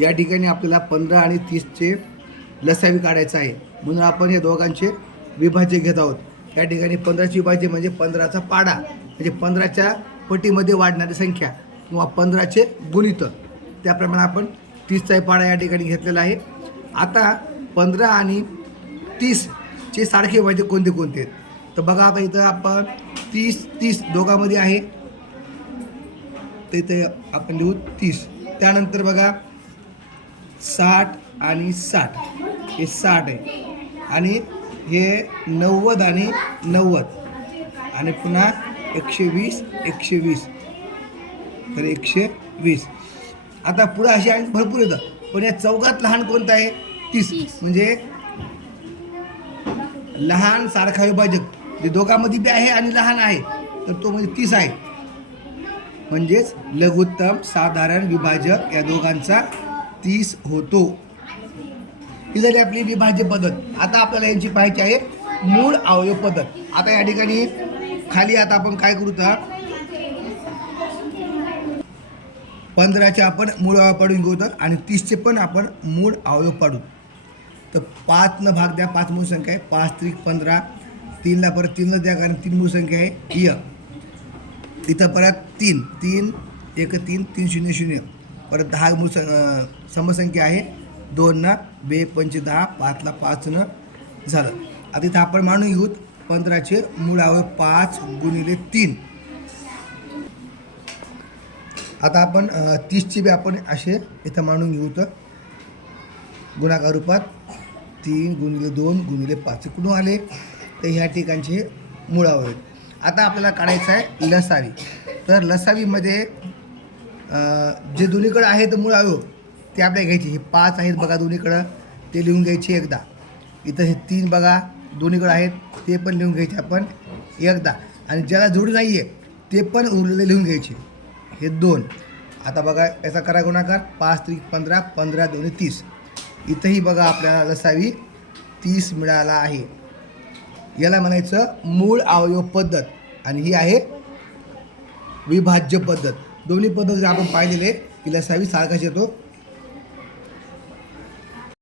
या ठिकाणी आपल्याला पंधरा आणि तीसचे लसावी काढायचं आहे. म्हणून आपण या दोघांचे विभाज्य घेत आहोत. या ठिकाणी पंधराचे विभाज्य म्हणजे पंधराचा पाडा. म्हणजे पंधराच्या पटीमध्ये वाढणारी संख्या किंवा पंधराचे गुणित. त्याप्रमाणे आपण तीसचा पाडा या ठिकाणी घेतलेला आहे. आता पंधरा आणि तीसचे सारखे विभाज्य कोणते कोणते आहेत? तर बघा आता इथं आपण तीस तीस दोघांमध्ये आहे. तर इथे आपण लिहू तीस. त्यानंतर बघा साठ आणि साठ. हे साठ आहे. आणि हे नव्वद आणि नव्वद. आणि पुन्हा एकशे वीस एकशे वीस. तर एकशे वीस. आता पुढं असे आणि भरपूर येतं. पण या चौघात लहान कोणतं आहे? तीस. तीस. म्हणजे लहान सारखा विभाजक. जे दोघांमध्ये बी आहे आणि लहान आहे तर तो म्हणजे तीस आहे. म्हणजेच लघुत्तम साधारण विभाजक या दोघांचा तीस होतो. ही झाली आपली विभाज्य पद्धत. आता आपल्याला यांची पाहायची आहे मूळ अवयव पद्धत. आता या ठिकाणी खाली आता आपण काय करू तर? पंधराचे आपण मूळ अवयव पाडून घेऊ तर आणि तीसचे पण आपण मूळ अवयव पाडू. तर पाचनं भाग द्या पाच मूळ संख्या आहे. पाच त्रिक पंधरा. तीनला परत तीनला द्या कारण तीन मूळ संख्या आहे. य. इथं परत तीन. तीन एक तीन तीन शून्य शून्य. परत दहा मूळ सं समसंख्या आहे दोननं बे पंच दहा पाचला पाचनं झालं. आता इथं आपण मानून घेऊत पंधराचे मुळावर पाच गुणिले तीन. आता आपण तीसची तीसचे बी आपण असे इथं मानून घेऊ तर. गुणाकार रूपात तीन गुणिले दोन गुणिले पाच कुठून आले? तर ह्या ठिकाणचे मुळावर. आहेत आता आपल्याला काढायचं आहे लसावी. तर लसावीमध्ये जे दोन्हीकडं आहेत मूळ अवयव ते आपल्या घ्यायचे. हे पाच आहेत बघा दोन्हीकडं ते लिहून घ्यायची एकदा. इथं हे तीन बघा दोन्हीकडं आहेत ते पण लिहून घ्यायचे आपण एकदा. आणि ज्याला जोडी नाही आहे ते पण उरलेले लिहून घ्यायचे. हे दोन. आता बघा याचा करा गुणाकार. पाच त्रिक पंधरा पंधरा दोन्ही तीस. इथंही बघा आपल्याला लसावी तीस मिळाला आहे. याला म्हणायचं मूळ अवयव पद्धत. आणि ही आहे विभाज्य पद्धत. दोन्ही पद्धत आपण पाहिलेले की लसावी सारखाच येतो.